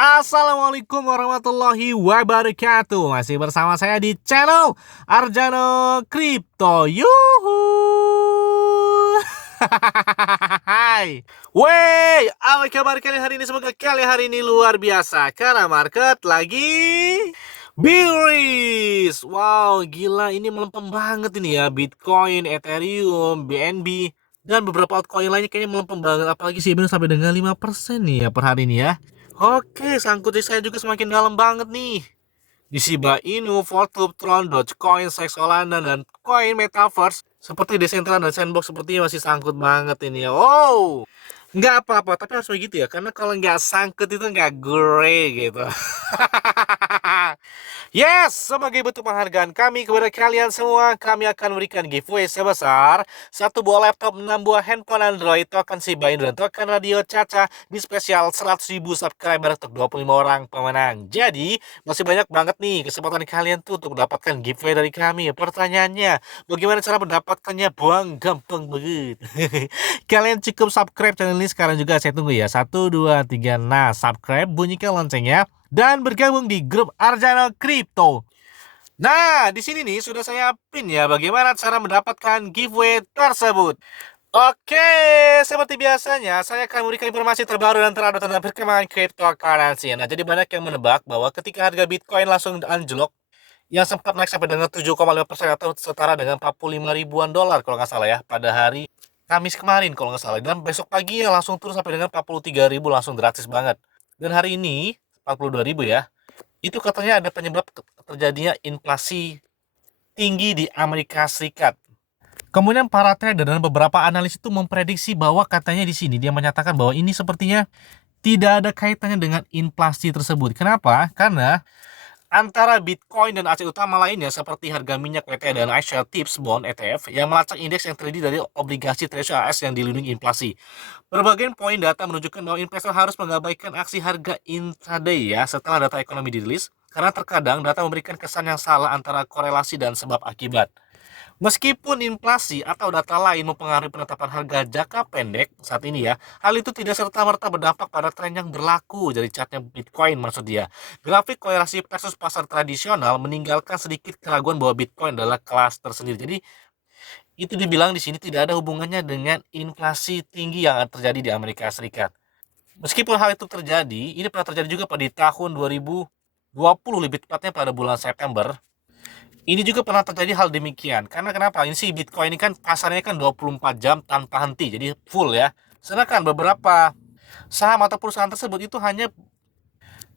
Assalamualaikum warahmatullahi wabarakatuh. Masih bersama saya di channel Arjano Crypto. Yuhu. Hai. Wey, apa kabar kalian hari ini? Semoga kalian hari ini luar biasa karena market lagi bearish. Wow, gila ini melempem banget ini ya. Bitcoin, Ethereum, BNB dan beberapa altcoin lainnya kayaknya melempem banget, apalagi sih sampai dengan 5% nih ya per hari ini ya. Oke, sangkut saya juga semakin dalam banget nih. Di Shiba Inu, Voltube, Tron, Dogecoin, Seix, Solana, dan koin Metaverse seperti Decentraland dan Sandbox sepertinya masih sangkut banget ini ya. Wow, nggak apa-apa, tapi harus begitu ya, karena kalau nggak sangkut itu nggak gurih gitu. Yes, sebagai bentuk penghargaan kami kepada kalian semua, kami akan memberikan giveaway sebesar 1 buah laptop, 6 buah handphone Android, token Shiba Inu, dan token radio Caca di spesial 100.000 subscriber untuk 25 orang pemenang. Jadi, masih banyak banget nih kesempatan kalian tuh untuk mendapatkan giveaway dari kami. Pertanyaannya, bagaimana cara mendapatkannya? Buang, gampang banget. Kalian cukup subscribe channel ini sekarang juga, saya tunggu ya. 1, 2, 3, nah subscribe, bunyikan loncengnya, dan bergabung di grup Arjano Crypto. Nah, di sini nih sudah saya pin ya bagaimana cara mendapatkan giveaway tersebut. Oke, seperti biasanya saya akan memberikan informasi terbaru dan terupdate tentang perkembangan cryptocurrency. Nah, jadi banyak yang menebak bahwa ketika harga Bitcoin langsung anjlok yang sempat naik sampai dengan 7,5% atau setara dengan 45 ribuan dolar kalau nggak salah ya pada hari Kamis kemarin kalau nggak salah, dan besok paginya langsung turun sampai dengan 43 ribu, langsung drastis banget. Dan hari ini 42 ribu ya, itu katanya ada penyebab terjadinya inflasi tinggi di Amerika Serikat. Kemudian para trader dan beberapa analis itu memprediksi bahwa katanya di sini dia menyatakan bahwa ini sepertinya tidak ada kaitannya dengan inflasi tersebut. Kenapa? Karena antara Bitcoin dan aset utama lainnya seperti harga minyak PT dan iShares Tips Bond ETF yang melacak indeks yang terdiri dari obligasi Treasury AS yang dilindungi inflasi. Berbagai poin data menunjukkan bahwa investor harus mengabaikan aksi harga intraday ya setelah data ekonomi dirilis, karena terkadang data memberikan kesan yang salah antara korelasi dan sebab akibat. Meskipun inflasi atau data lain mempengaruhi penetapan harga jangka pendek saat ini ya, hal itu tidak serta-merta berdampak pada tren yang berlaku. Jadi chartnya Bitcoin maksud dia. Grafik korelasi versus pasar tradisional meninggalkan sedikit keraguan bahwa Bitcoin adalah kelas tersendiri. Jadi itu dibilang di sini tidak ada hubungannya dengan inflasi tinggi yang terjadi di Amerika Serikat. Meskipun hal itu terjadi, ini pernah terjadi juga pada tahun 2020, lebih tepatnya pada bulan September. Ini juga pernah terjadi hal demikian. Karena kenapa? Ini sih Bitcoin ini kan pasarnya kan 24 jam tanpa henti. Jadi full ya. Sedangkan beberapa saham atau perusahaan tersebut itu hanya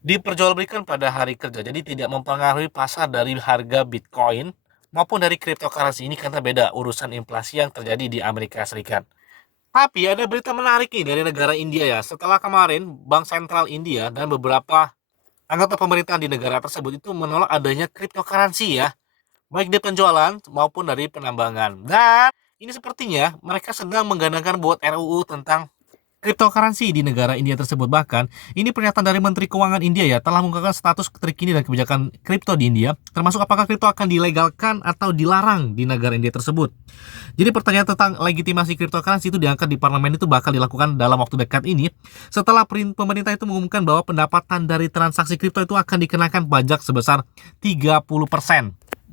diperjualbelikan pada hari kerja. Jadi tidak mempengaruhi pasar dari harga Bitcoin maupun dari cryptocurrency ini, karena beda urusan inflasi yang terjadi di Amerika Serikat. Tapi ada berita menarik nih dari negara India ya. Setelah kemarin Bank Sentral India dan beberapa anggota pemerintahan di negara tersebut itu menolak adanya cryptocurrency ya, baik di penjualan maupun dari penambangan. Dan ini sepertinya mereka sedang menggadangkan buat RUU tentang cryptocurrency di negara India tersebut. Bahkan ini pernyataan dari Menteri Keuangan India ya, telah mengungkapkan status terkini dan kebijakan kripto di India, termasuk apakah kripto akan dilegalkan atau dilarang di negara India tersebut. Jadi pertanyaan tentang legitimasi cryptocurrency itu diangkat di parlemen itu bakal dilakukan dalam waktu dekat ini, setelah pemerintah itu mengumumkan bahwa pendapatan dari transaksi kripto itu akan dikenakan pajak sebesar 30%.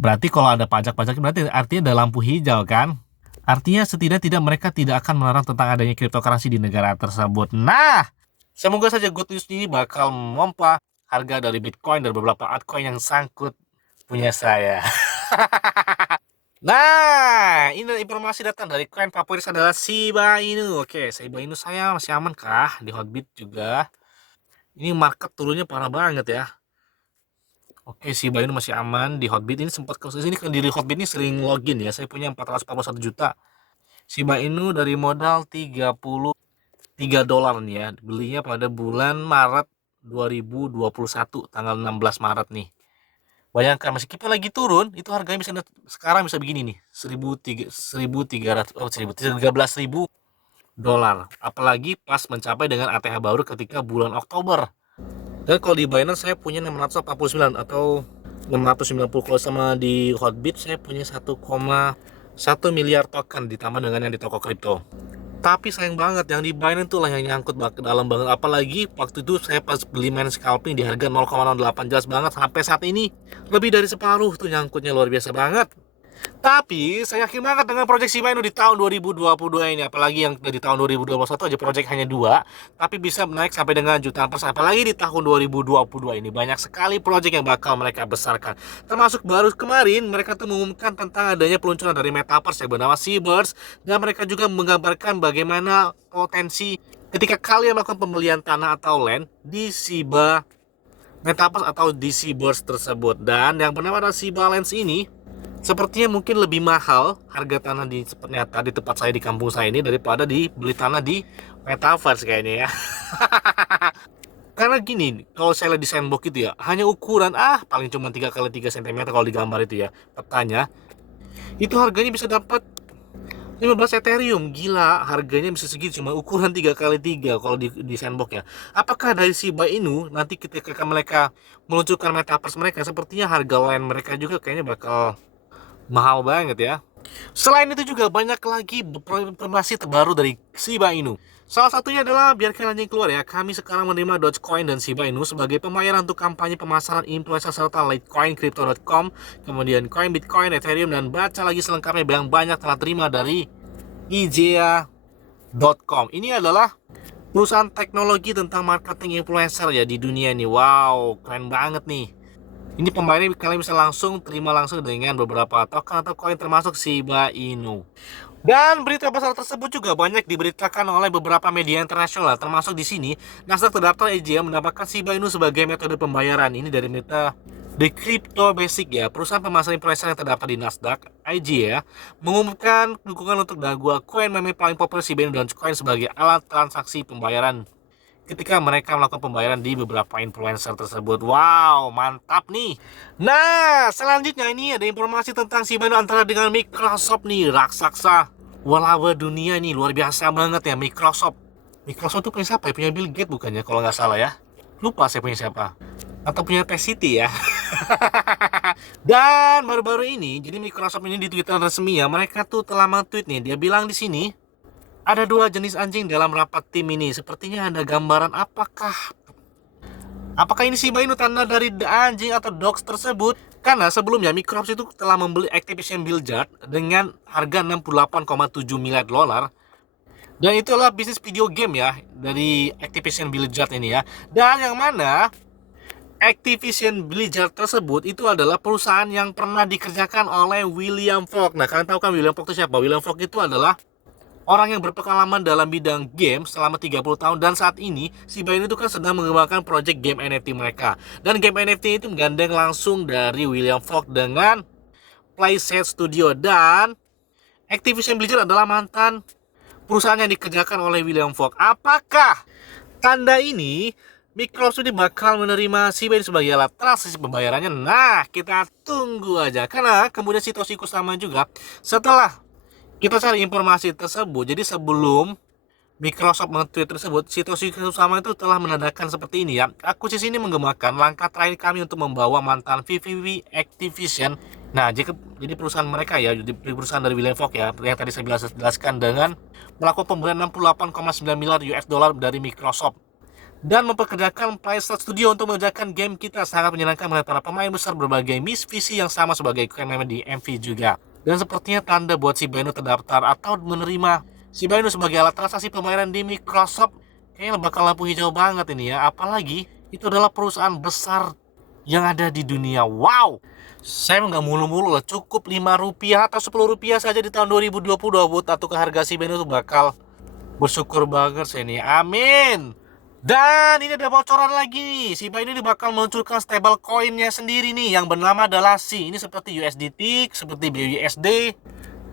Berarti kalau ada pajak-pajak berarti artinya ada lampu hijau kan? Artinya setidaknya mereka tidak akan melarang tentang adanya cryptocurrency di negara tersebut. Nah, semoga saja good news ini bakal memompa harga dari Bitcoin dan beberapa altcoin yang sangkut punya saya. Nah, ini informasi datang dari koin favorit adalah Shiba Inu. Oke, Shiba Inu saya masih aman kah di Hotbit juga? Ini market turunnya parah banget ya. Oke, Shiba Inu masih aman di Hotbit. Ini sempat ke sini kan, di Hotbit ini sering login ya. Saya punya 441 juta. Shiba Inu dari modal 33 dolar nih ya. Belinya pada bulan Maret 2021, tanggal 16 Maret nih. Bayangkan meskipun lagi turun, itu harganya bisa sekarang bisa begini nih, 13.000 dolar. Apalagi pas mencapai dengan ATH baru ketika bulan Oktober. Dan kalau di Binance saya punya 649 atau 690, kalau sama di Hotbit saya punya 1,1 miliar token ditambah dengan yang di toko kripto. Tapi sayang banget yang di Binance tuh lah yang nyangkut ke dalam banget. Apalagi waktu itu saya pas beli main scalping di harga 0,08, jelas banget sampai saat ini lebih dari separuh tuh nyangkutnya, luar biasa banget. Tapi saya yakin banget dengan proyek Shiba Inu di tahun 2022 ini, apalagi yang di tahun 2021 aja proyek hanya 2, tapi bisa naik sampai dengan jutaan persen. Apalagi di tahun 2022 ini banyak sekali proyek yang bakal mereka besarkan. Termasuk baru kemarin mereka tuh mengumumkan tentang adanya peluncuran dari Metaverse yang bernama Seaburst, dan mereka juga menggambarkan bagaimana potensi ketika kalian melakukan pembelian tanah atau land di Shiba Metaverse atau di Seaburst tersebut. Dan yang bernama Shiba Lands ini sepertinya mungkin lebih mahal harga tanah di ternyata di tempat saya di kampung saya ini daripada beli tanah di Metaverse kayaknya ya. Karena gini, kalau saya lihat di sandbox itu ya, hanya ukuran paling cuma 3 kali 3 cm kalau digambar itu ya, petanya. Itu harganya bisa dapat 15 Ethereum. Gila, harganya bisa segitu cuma ukuran 3 kali 3 kalau di sandbox ya. Apakah dari Shiba Inu nanti ketika mereka meluncurkan Metaverse mereka, sepertinya harga land mereka juga kayaknya bakal mahal banget ya. Selain itu juga banyak lagi informasi terbaru dari Shiba Inu. Salah satunya adalah, biar kalian keluar ya, kami sekarang menerima Dogecoin dan Shiba Inu sebagai pembayaran untuk kampanye pemasaran influencer serta Litecoin, Crypto.com, kemudian Coin Bitcoin, Ethereum, dan baca lagi selengkapnya yang banyak telah terima dari IZEA.com. Ini adalah perusahaan teknologi tentang marketing influencer ya di dunia ini. Wow, keren banget nih. Ini pembayarannya kalian bisa terima langsung dengan beberapa token atau koin termasuk Shiba Inu. Dan berita besar tersebut juga banyak diberitakan oleh beberapa media internasional, termasuk di sini Nasdaq terdaftar IZEA mendapatkan Shiba Inu sebagai metode pembayaran. Ini dari berita The Crypto Basic ya, perusahaan pemasaran influencer yang terdaftar di Nasdaq IZEA mengumumkan dukungan untuk dua koin meme paling populer Shiba Inu dan Dogecoin sebagai alat transaksi pembayaran ketika mereka melakukan pembayaran di beberapa influencer tersebut. Wow, mantap nih. Nah, selanjutnya ini ada informasi tentang Shiba Inu antara dengan Microsoft nih, raksasa walaba dunia nih, luar biasa banget ya Microsoft. Microsoft tuh punya siapa ya? Punya Bill Gates bukannya kalau nggak salah ya. Lupa saya punya siapa. Atau punya City ya. Dan baru-baru ini, jadi Microsoft ini di Twitter resmi ya, mereka tuh telah men-tweet nih, dia bilang di sini ada 2 jenis anjing dalam rapat tim ini. Sepertinya ada gambaran apakah ini Shiba Inu tanda dari anjing atau dogs tersebut? Karena sebelumnya Microsoft itu telah membeli Activision Blizzard dengan harga 68,7 miliar dolar. Dan itu adalah bisnis video game ya dari Activision Blizzard ini ya. Dan yang mana Activision Blizzard tersebut itu adalah perusahaan yang pernah dikerjakan oleh William Falk. Nah, kalian tahu kan William Falk itu siapa? William Falk itu adalah orang yang berpengalaman dalam bidang game selama 30 tahun, dan saat ini Shiba Inu itu kan sedang mengembangkan project game NFT mereka. Dan game NFT itu menggandeng langsung dari William Falk dengan Playset Studio, dan Activision Blizzard adalah mantan perusahaan yang dikerjakan oleh William Falk. Apakah tanda ini Microsoft ini bakal menerima Shiba Inu sebagai alat transaksi pembayarannya? Nah, kita tunggu aja. Karena kemudian Satoshi Kusama juga setelah kita cari informasi tersebut, jadi sebelum Microsoft men-tweet tersebut, Satoshi Kusama itu telah menandakan seperti ini ya. Akuisisi ini menggambarkan langkah terakhir kami untuk membawa mantan VVV Activision. Nah, jadi perusahaan mereka ya, jadi perusahaan dari William Falk ya, yang tadi saya jelaskan, dengan melakukan pembelian 68,9 miliar US dollar dari Microsoft. Dan mempekerjakan Playset Studio untuk mengerjakan game kita. Sangat menyenangkan melihat para pemain besar berbagai visi yang sama sebagai memang di MV juga. Dan sepertinya tanda buat Shiba Inu terdaftar atau menerima Shiba Inu sebagai alat transaksi pembayaran di Microsoft kayaknya bakal lampu hijau banget ini ya. Apalagi itu adalah perusahaan besar yang ada di dunia. Wow, saya nggak mulu-mulu lah, cukup 5 rupiah atau 10 rupiah saja di tahun 2022 buat atau ke harga Shiba Inu tuh bakal bersyukur banget saya nih. Amin. Dan ini ada bocoran lagi nih, Shiba Inu ini bakal meluncurkan stable coinnya sendiri nih yang bernama adalah SHI. Ini seperti USDT, seperti BUSD,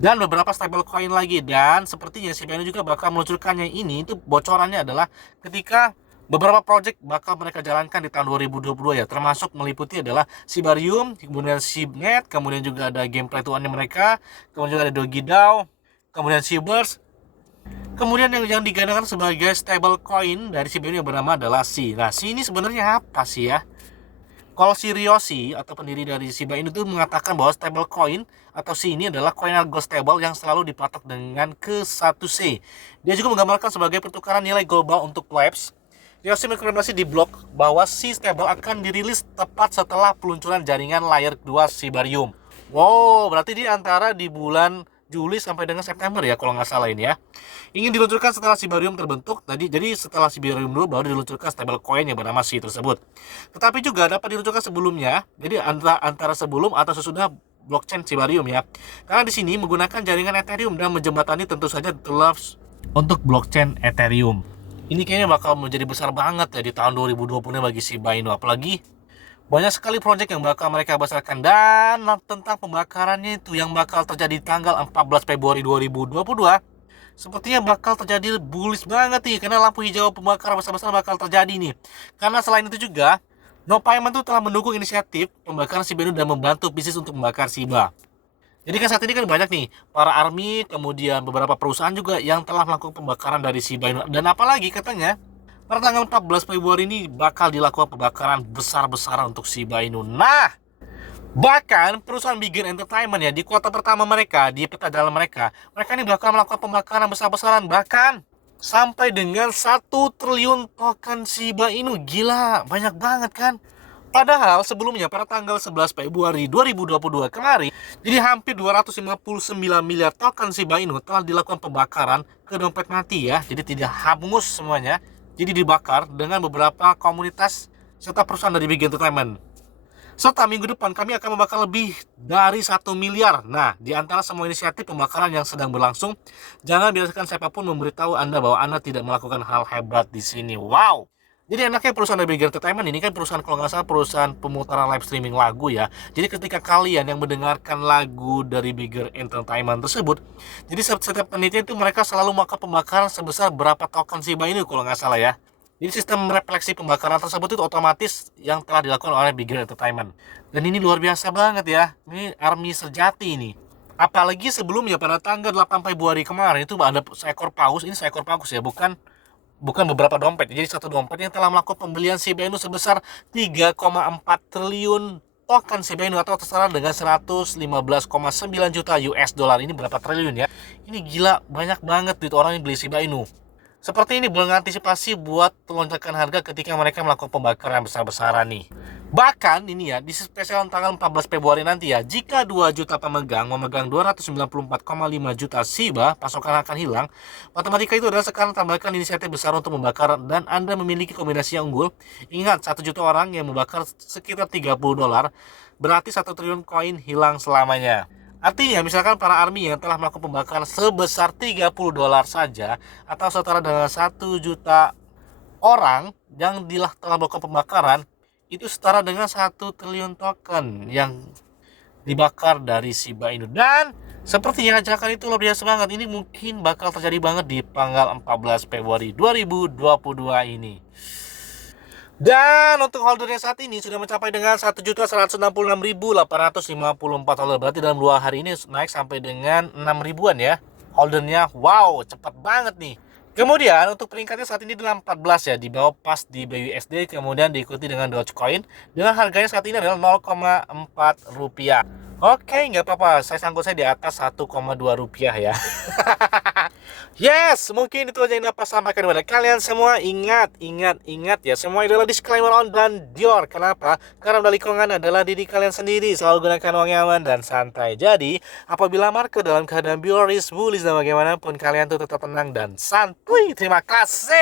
dan beberapa stable coin lagi. Dan sepertinya Shiba Inu juga bakal meluncurkannya ini, itu bocorannya adalah ketika beberapa project bakal mereka jalankan di tahun 2022 ya, termasuk meliputi adalah Shibarium, kemudian Shibnet, kemudian juga ada gameplay tuannya mereka, kemudian juga ada DogiDAO, kemudian Seaburst. Kemudian yang digandengkan sebagai stable coin dari Shiba Inu yang bernama adalah SHI. Nah, SHI ini sebenarnya apa sih ya? Kalau si Ryoshi atau pendiri dari Shiba Inu itu mengatakan bahwa stablecoin atau SHI ini adalah coin algo stable yang selalu dipatok dengan ke 1C. Dia juga menggambarkan sebagai pertukaran nilai global untuk plebs. Ryoshi mengkonfirmasi di blog bahwa SHI stable akan dirilis tepat setelah peluncuran jaringan layer 2 Shibarium. Wow, berarti di antara di bulan Juli sampai dengan September ya kalau nggak salah ini ya. Ingin diluncurkan setelah Shibarium terbentuk. Jadi setelah Shibarium dulu baru diluncurkan stablecoin yang bernama SHI tersebut. Tetapi juga dapat diluncurkan sebelumnya. Jadi antara sebelum atau sesudah blockchain Shibarium ya. Karena di sini menggunakan jaringan Ethereum dan menjembatani tentu saja Tools untuk blockchain Ethereum. Ini kayaknya bakal menjadi besar banget ya di tahun 2020 bagi Shiba Inu. Apalagi banyak sekali proyek yang bakal mereka besarkan. Dan tentang pembakarannya itu yang bakal terjadi tanggal 14 Februari 2022 sepertinya bakal terjadi bullish banget nih, karena lampu hijau pembakaran besar-besar bakal terjadi nih. Karena selain itu juga No Payment itu telah mendukung inisiatif pembakaran Shiba Inu dan membantu bisnis untuk membakar Shiba. Jadi kan saat ini kan banyak nih para army, kemudian beberapa perusahaan juga yang telah melakukan pembakaran dari Shiba Inu. Dan apalagi katanya pada tanggal 14 Februari ini bakal dilakukan pembakaran besar-besaran untuk Shiba Inu. Nah, bahkan perusahaan Bigger Entertainment ya, di kota pertama mereka, di peta jalan mereka ini bakal melakukan pembakaran besar-besaran. Bahkan sampai dengan 1 triliun token Shiba Inu. Gila, banyak banget kan? Padahal sebelumnya pada tanggal 11 Februari 2022 kemarin, jadi hampir 259 miliar token Shiba Inu telah dilakukan pembakaran ke dompet mati ya. Jadi tidak hangus semuanya. Jadi dibakar dengan beberapa komunitas serta perusahaan dari Big Entertainment. Serta minggu depan kami akan membakar lebih dari 1 miliar. Nah, di antara semua inisiatif pembakaran yang sedang berlangsung, jangan biarkan siapapun memberitahu Anda bahwa Anda tidak melakukan hal hebat di sini. Wow! Jadi enaknya perusahaan dari Big Entertainment ini kan perusahaan, kalau nggak salah perusahaan pemutaran live streaming lagu ya. Jadi ketika kalian yang mendengarkan lagu dari Bigger Entertainment tersebut, jadi setiap menitnya itu mereka selalu melakukan pembakaran sebesar berapa token Shiba Inu kalau nggak salah ya. Jadi sistem refleksi pembakaran tersebut itu otomatis yang telah dilakukan oleh Bigger Entertainment. Dan ini luar biasa banget ya. Ini army sejati ini. Apalagi sebelumnya pada tanggal 8 Februari kemarin itu ada seekor paus. Ini seekor paus ya, bukan beberapa dompet. Jadi satu dompet yang telah melakukan pembelian Shiba Inu sebesar 3,4 triliun token Shiba Inu atau setara dengan 115,9 juta US dollar. Ini berapa triliun ya? Ini gila, banyak banget duit orang yang beli Shiba Inu. Seperti ini mengantisipasi buat lonjakan harga ketika mereka melakukan pembakaran besar-besaran nih. Bahkan ini ya, di spesial tanggal 14 Februari nanti ya, jika 2 juta pemegang memegang 294,5 juta Shiba, pasokan akan hilang. Matematika itu adalah sekarang tambahkan inisiatif besar untuk membakar dan Anda memiliki kombinasi yang unggul. Ingat, 1 juta orang yang membakar sekitar 30 dolar, berarti 1 triliun koin hilang selamanya. Artinya misalkan para army yang telah melakukan pembakaran sebesar 30 dolar saja atau setara dengan 1 juta orang yang telah melakukan pembakaran, itu setara dengan 1 triliun token yang dibakar dari Shiba Inu. Dan sepertinya ajakan itu luar biasa banget. Ini mungkin bakal terjadi banget di tanggal 14 Februari 2022 ini. Dan untuk holdernya saat ini sudah mencapai dengan 1.166.854 holder. Berarti dalam 2 hari ini naik sampai dengan 6 ribuan ya holdernya. Wow, cepat banget nih. Kemudian untuk peringkatnya saat ini dalam 14 ya, di bawah pas di BUSD, kemudian diikuti dengan Dogecoin dengan harganya saat ini adalah 0,4 rupiah. Oke, nggak apa-apa, saya sanggup saya di atas 1,2 rupiah ya. Yes, mungkin itu aja yang dapat sampaikan kepada kalian semua. Ingat ya, semua adalah disclaimer on dan dior. Kenapa? Karena dari lingkungan adalah diri kalian sendiri. Selalu gunakan uang yang aman dan santai. Jadi, apabila market dalam keadaan bullish dan bagaimanapun, kalian tuh tetap tenang dan santuy. Terima kasih.